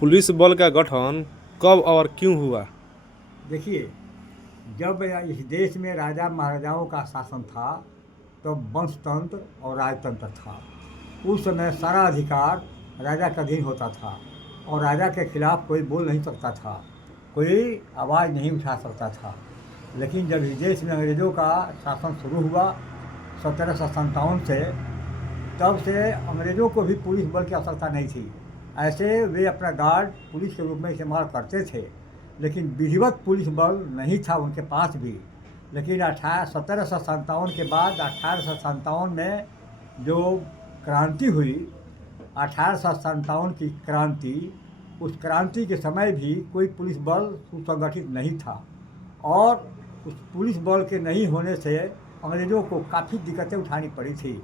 Police बल का गठन कब और क्यों हुआ? देखिए, जब इस देश में राजा महाराजाओं का शासन था तो वंशतंत्र और राजतंत्र था। उस समय सारा अधिकार राजा के अधीन होता था और राजा के खिलाफ कोई बोल नहीं सकता था, कोई आवाज़ नहीं उठा सकता था। लेकिन जब इस देश में अंग्रेज़ों का शासन शुरू हुआ 1757 से, तब से अंग्रेज़ों को भी पुलिस बल की आवश्यकता नहीं थी। ऐसे वे अपना गार्ड पुलिस के रूप में इस्तेमाल करते थे, लेकिन विधिवत पुलिस बल नहीं था उनके पास भी। लेकिन 1757 के बाद 1857 में जो क्रांति हुई, 1857 की क्रांति, उस क्रांति के समय भी कोई पुलिस बल सुसंगठित नहीं था और उस पुलिस बल के नहीं होने से अंग्रेज़ों को काफ़ी दिक्कतें उठानी पड़ी थी।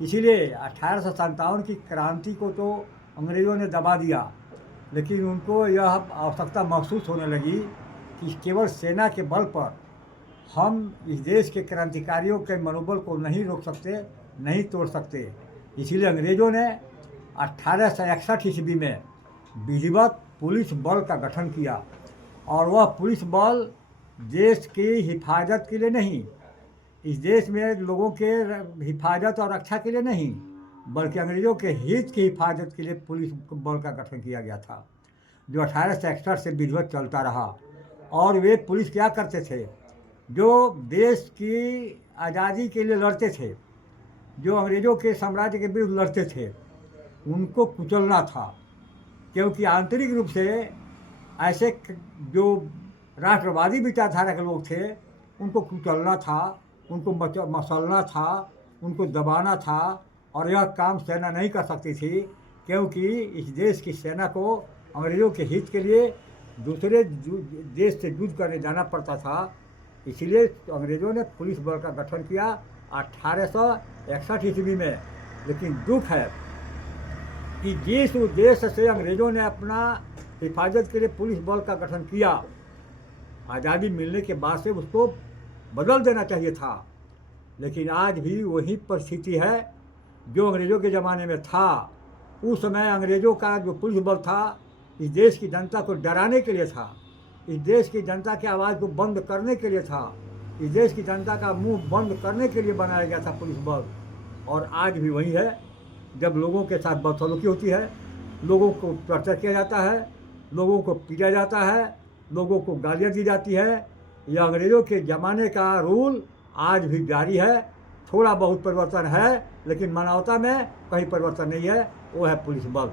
इसीलिए 1857 की क्रांति को तो अंग्रेज़ों ने दबा दिया, लेकिन उनको यह आवश्यकता महसूस होने लगी कि केवल सेना के बल पर हम इस देश के क्रांतिकारियों के मनोबल को नहीं रोक सकते, नहीं तोड़ सकते। इसीलिए अंग्रेज़ों ने 1861 ईस्वी में विधिवत पुलिस बल का गठन किया और वह पुलिस बल देश की हिफाजत के लिए नहीं, इस देश में लोगों के हिफाजत और रक्षा के लिए नहीं, बल्कि अंग्रेज़ों के हित की हिफाजत के लिए पुलिस बल का गठन किया गया था, जो 1861 से विधिवत चलता रहा। और वे पुलिस क्या करते थे? जो देश की आज़ादी के लिए लड़ते थे, जो अंग्रेज़ों के साम्राज्य के विरुद्ध लड़ते थे, उनको कुचलना था। क्योंकि आंतरिक रूप से ऐसे जो राष्ट्रवादी विचारधारा के लोग थे, उनको कुचलना था, उनको मसलना था, उनको दबाना था। और यह काम सेना नहीं कर सकती थी, क्योंकि इस देश की सेना को अंग्रेज़ों के हित के लिए दूसरे देश से युद्ध करने जाना पड़ता था। इसीलिए अंग्रेज़ों ने पुलिस बल का गठन किया 1861 ईस्वी में। लेकिन दुख है कि जिस उद्देश्य से अंग्रेज़ों ने अपना हिफाजत के लिए पुलिस बल का गठन किया, आज़ादी मिलने के बाद से उसको बदल देना चाहिए था। लेकिन आज भी वही परिस्थिति है जो अंग्रेज़ों के ज़माने में था। उस समय अंग्रेज़ों का जो पुलिस बल था, इस देश की जनता को डराने के लिए था, इस देश की जनता की आवाज़ को बंद करने के लिए था, इस देश की जनता का मुंह बंद करने के लिए बनाया गया था पुलिस बल। और आज भी वही है। जब लोगों के साथ बदसलूकी होती है, लोगों को टॉर्चर किया जाता है, लोगों को पीटा जाता है, लोगों को गालियाँ दी जाती है, यह अंग्रेज़ों के ज़माने का रूल आज भी जारी है। थोड़ा बहुत परिवर्तन है, लेकिन मानवता में कहीं परिवर्तन नहीं है, वो है पुलिस बल।